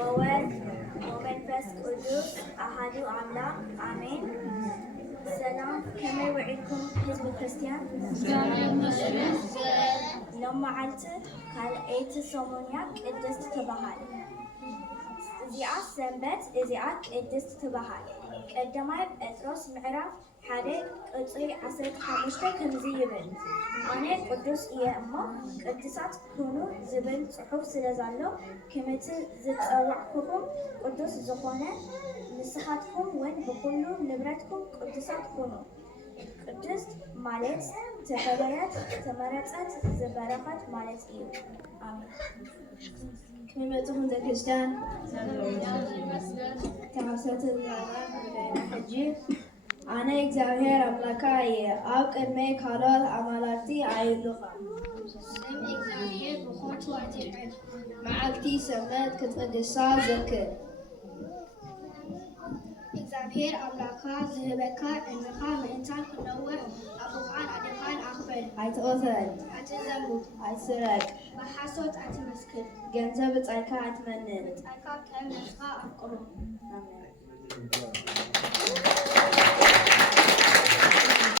ወወልድ ወመንፈስ ቅዱስ አሐዱ አምላክ አሜን። ሰላም ከመይ ውዒልኩም ህዝቢ ክርስቲያን ሎመዓልቲ ካልአይቲ ሰሙንያ ቅድስት ትበሃል። እዚኣ ሰንበት እዚኣ ቅድስት ትበሃል። ቀዳማይ ጴጥሮስ ምዕራፍ 1 ቁፅሪ 15 ከምዚ ይብል ኣነ ቅዱስ እየ እሞ ቅዱሳት ኩኑ ዝብል ፅሑፍ ስለዘሎ ከምቲ ዝፀዋዕኩኹም ቅዱስ ዝኾነ ንስኻትኩም ውን ብኩሉ ንብረትኩም ቅዱሳት ኩኑ። ቅድስት ማለት ተፈለየት፣ ተመረፀት፣ ዝበረኸት ማለት እዩ። ኣሜን። كلمتهم ذا كريستيان تحسنت حجي أنا إكزامير أملاكاي أو كلمة كارل أمالاتي عيلوها سم إكزامير بخوت وعتيحل معاكتي سمات كتقدسا ذكر إكزامير أملاكا ذهبكا إنخا مئنسان كنوع أبوخان أدخان أخبر عيتقوثل أتزمت عيتسرق بحاسوت أتمسكر جنزب تعيكا عتمنن أتاكا كم نسخة أقرب آمين.